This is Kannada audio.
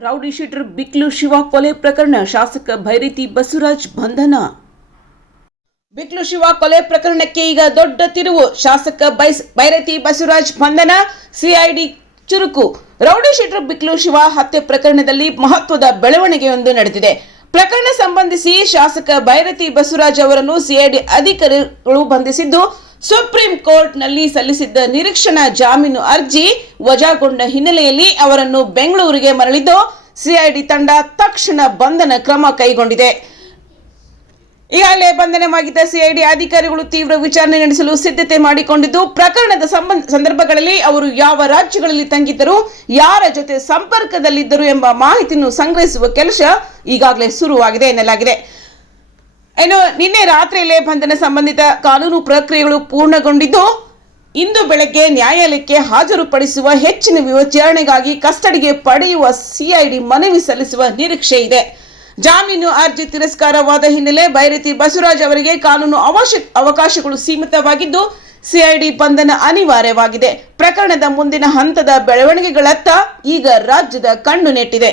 ರೌಡಿ ಶೀಟರ್ ಬಿಕ್ಲು ಶಿವ ಕೊಲೆ ಪ್ರಕರಣ, ಶಾಸಕ ಭೈರತಿ ಬಸವರಾಜ್ ಬಂಧನ. ಬಿಕ್ಲು ಶಿವ ಕೊಲೆ ಪ್ರಕರಣಕ್ಕೆ ಈಗ ದೊಡ್ಡ ತಿರುವು, ಶಾಸಕ ಬೈಸ್ ಭೈರತಿ ಬಸವರಾಜ್ ಬಂಧನ, ಸಿಐಡಿ ಚುರುಕು. ರೌಡಿ ಶೀಟರ್ ಬಿಕ್ಲು ಶಿವ ಹತ್ಯೆ ಪ್ರಕರಣದಲ್ಲಿ ಮಹತ್ವದ ಬೆಳವಣಿಗೆಯೊಂದು ನಡೆದಿದೆ. ಪ್ರಕರಣ ಸಂಬಂಧಿಸಿ ಶಾಸಕ ಭೈರತಿ ಬಸವರಾಜ್ ಅವರನ್ನು ಸಿಐಡಿ ಅಧಿಕಾರಿಗಳು ಬಂಧಿಸಿದ್ದು, ಸುಪ್ರೀಂ ಕೋರ್ಟ್ನಲ್ಲಿ ಸಲ್ಲಿಸಿದ್ದ ನಿರೀಕ್ಷಣಾ ಜಾಮೀನು ಅರ್ಜಿ ವಜಾಗೊಂಡ ಹಿನ್ನೆಲೆಯಲ್ಲಿ ಅವರನ್ನು ಬೆಂಗಳೂರಿಗೆ ಮರಳಿದ್ದು, ಸಿಐಡಿ ತಂಡ ತಕ್ಷಣ ಬಂಧನ ಕ್ರಮ ಕೈಗೊಂಡಿದೆ. ಈಗಾಗಲೇ ಬಂಧನವಾಗಿದ್ದ ಸಿಐಡಿ ಅಧಿಕಾರಿಗಳು ತೀವ್ರ ವಿಚಾರಣೆ ನಡೆಸಲು ಸಿದ್ಧತೆ ಮಾಡಿಕೊಂಡಿದ್ದು, ಪ್ರಕರಣದ ಸಂದರ್ಭಗಳಲ್ಲಿ ಅವರು ಯಾವ ರಾಜ್ಯಗಳಲ್ಲಿ ತಂಗಿದ್ದರು, ಯಾರ ಜೊತೆ ಸಂಪರ್ಕದಲ್ಲಿದ್ದರು ಎಂಬ ಮಾಹಿತಿಯನ್ನು ಸಂಗ್ರಹಿಸುವ ಕೆಲಸ ಈಗಾಗಲೇ ಶುರುವಾಗಿದೆ ಎನ್ನಲಾಗಿದೆ. ಇನ್ನು ನಿನ್ನೆ ರಾತ್ರಿಯಲ್ಲೇ ಬಂಧನ ಸಂಬಂಧಿತ ಕಾನೂನು ಪ್ರಕ್ರಿಯೆಗಳು ಪೂರ್ಣಗೊಂಡಿದ್ದು, ಇಂದು ಬೆಳಗ್ಗೆ ನ್ಯಾಯಾಲಯಕ್ಕೆ ಹಾಜರುಪಡಿಸುವ ಹೆಚ್ಚಿನ ವಿಚಾರಣೆಗಾಗಿ ಕಸ್ಟಡಿಗೆ ಪಡೆಯುವ ಸಿಐಡಿ ಮನವಿ ಸಲ್ಲಿಸುವ ನಿರೀಕ್ಷೆ ಇದೆ. ಜಾಮೀನು ಅರ್ಜಿ ತಿರಸ್ಕಾರವಾದ ಹಿನ್ನೆಲೆ ಬೈರತಿ ಬಸವರಾಜ್ ಅವರಿಗೆ ಕಾನೂನು ಅವಶ್ಯ ಅವಕಾಶಗಳು ಸೀಮಿತವಾಗಿದ್ದು, ಸಿಐಡಿ ಬಂಧನ ಅನಿವಾರ್ಯವಾಗಿದೆ. ಪ್ರಕರಣದ ಮುಂದಿನ ಹಂತದ ಬೆಳವಣಿಗೆಗಳತ್ತ ಈಗ ರಾಜ್ಯದ ಕಣ್ಣು ನೆಟ್ಟಿದೆ.